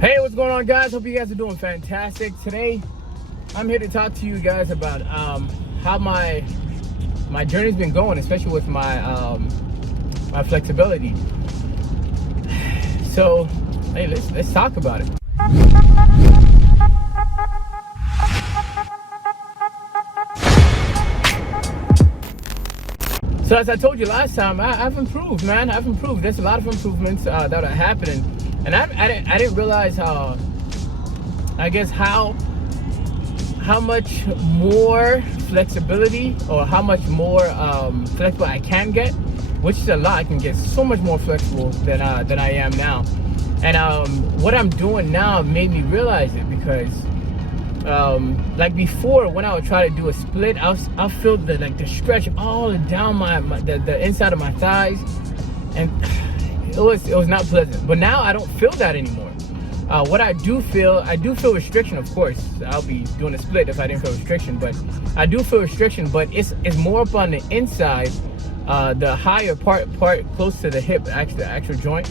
Hey, what's going on, guys? Hope you guys are doing fantastic. Today, I'm here to talk to you guys about how my journey's been going, especially with my my flexibility. So, hey, let's talk about it. So, as I told you last time, I've improved, man. I've improved. There's a lot of improvements that are happening, and I didn't realize how much more flexibility, or how much more flexible I can get, which is a lot. I can get so much more flexible than I am now. And what I'm doing now made me realize it, because like before, when I would try to do a split, I'll feel the stretch all down the inside of my thighs, and it was not pleasant. But now I don't feel that anymore. What I do feel restriction, of course. I'll be doing a split if I didn't feel restriction, but I do feel restriction, but it's more up on the inside, the higher part close to the hip, the actual joint.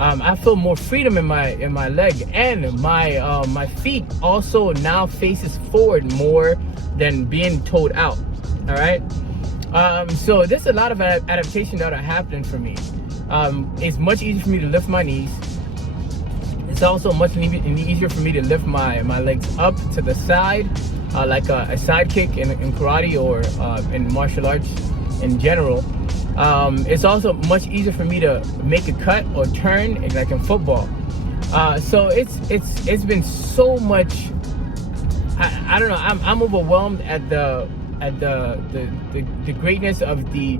I feel more freedom in my leg, and my feet also now faces forward more than being toed out. All right. So there's a lot of adaptation that are happening for me. It's much easier for me to lift my knees. It's also much easier for me to lift my legs up to the side, like a side kick in karate or in martial arts in general. It's also much easier for me to make a cut or turn, like in football. So it's been so much. I don't know. I'm overwhelmed at the greatness of the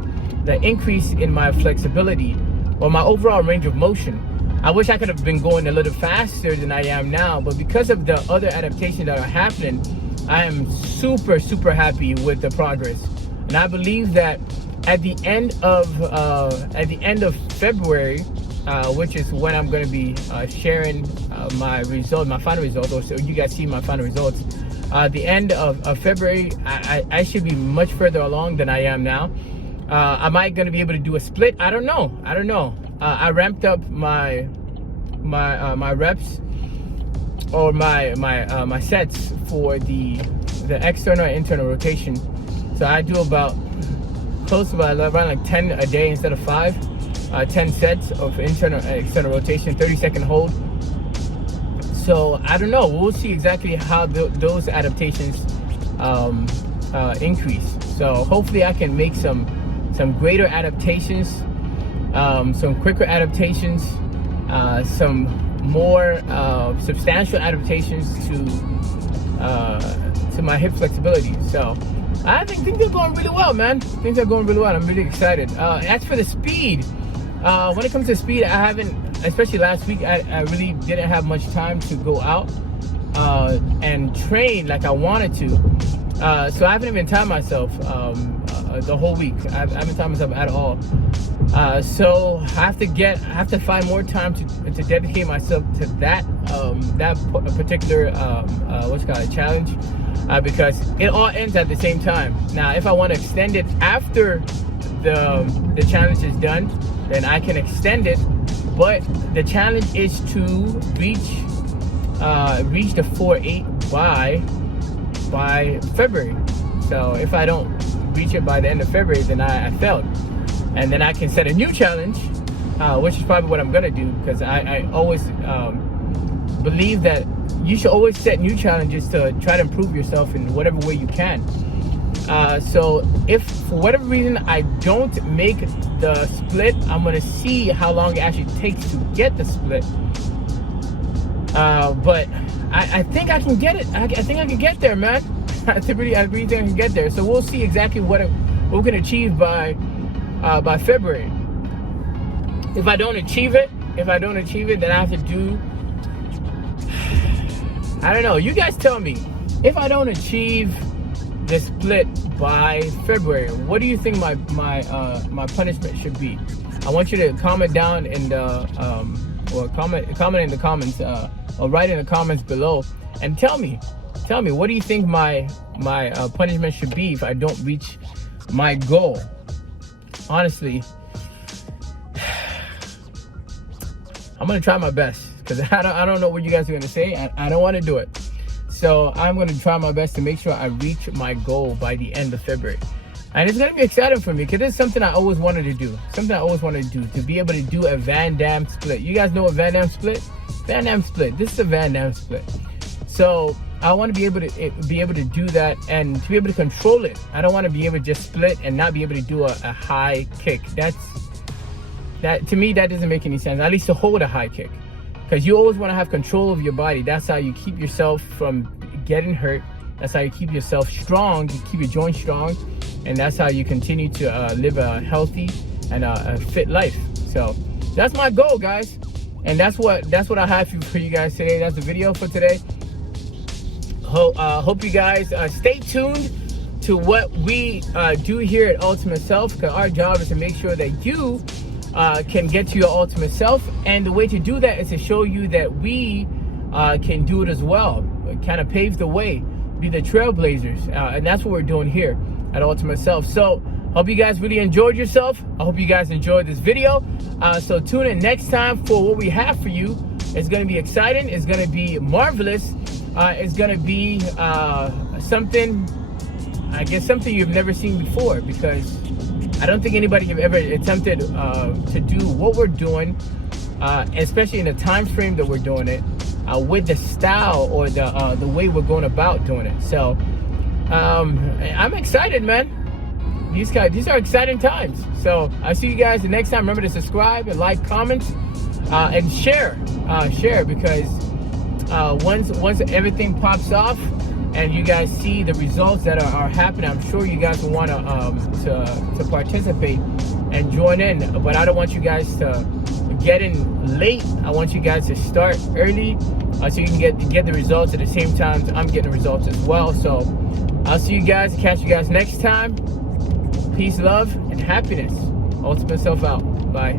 increase in my flexibility, or my overall range of motion. I wish I could have been going a little faster than I am now, but because of the other adaptations that are happening, I am super happy with the progress. And I believe that at the end of February, which is when I'm going to be sharing my final results, or so you guys see my final results. The end of February, I should be much further along than I am now. Am I going to be able to do a split? I don't know. I ramped up my reps, or my sets for the external and internal rotation. So I do about around like 10 a day instead of 5. 10 sets of internal and external rotation, 30-second hold. So I don't know. We'll see exactly how those adaptations increase. So hopefully I can make some greater adaptations, some quicker adaptations, some more substantial adaptations to my hip flexibility. So I think things are going really well, man. Things are going really well. I'm really excited. As for the speed, when it comes to speed, I haven't, especially last week, I really didn't have much time to go out and train like I wanted to. So I haven't even timed myself the whole week. I haven't timed myself at all. So I have to find more time to dedicate myself to that particular challenge, because it all ends at the same time. Now, if I want to extend it after the challenge is done, then I can extend it. But the challenge is to reach the 4.8 by February. So if I don't reach it by the end of February, then I failed. And then I can set a new challenge, which is probably what I'm gonna do, because I always believe that you should always set new challenges to try to improve yourself in whatever way you can. So if for whatever reason I don't make the split, I'm gonna see how long it actually takes to get the split. But I think I can get it. I think I can get there, man. I really think I can get there. So we'll see exactly what we can achieve by February. If I don't achieve it, then I have to do, I don't know. You guys tell me. If I don't achieve the split by February, what do you think my punishment should be? I want you to comment down in the comment in the comments, or write in the comments below, and tell me what do you think my punishment should be if I don't reach my goal. Honestly, I'm gonna try my best. because I don't know what you guys are gonna say. I don't want to do it. So I'm gonna try my best to make sure I reach my goal by the end of February. And it's gonna be exciting for me because it's something I always wanted to do. Something I always wanted to do, to be able to do a Van Damme split. You guys know a Van Damme split? Van Damme split. This is a Van Damme split. So I want to be able to do that and to be able to control it. I don't want to be able to just split and not be able to do a high kick. That to me, that doesn't make any sense. At least to hold a high kick, because you always want to have control of your body. That's how you keep yourself from getting hurt. That's how you keep yourself strong. You keep your joints strong, and that's how you continue to live a healthy and a fit life. So that's my goal, guys, and that's what I have for you guys today. That's the video for today. Hope you guys stay tuned to what we do here at Ultimate Self, because our job is to make sure that you can get to your ultimate self, and the way to do that is to show you that we can do it as well. Kind of pave the way, be the trailblazers, and that's what we're doing here at Ultimate Self. So hope you guys really enjoyed yourself. I hope you guys enjoyed this video. So tune in next time for what we have for you. It's going to be exciting. It's going to be marvelous. It's going to be something, I guess, something you've never seen before, because I don't think anybody have ever attempted to do what we're doing, especially in the time frame that we're doing it, with the style or the way we're going about doing it. So I'm excited, man. These are exciting times. So I'll see you guys the next time. Remember to subscribe and like, comment, and share, because once everything pops off and you guys see the results that are happening, I'm sure you guys will want to participate and join in. But I don't want you guys to get in late. I want you guys to start early, so you can get the results at the same time I'm getting the results as well. So I'll see you guys, catch you guys next time. Peace, love, and happiness. Ultimate Self out. Bye.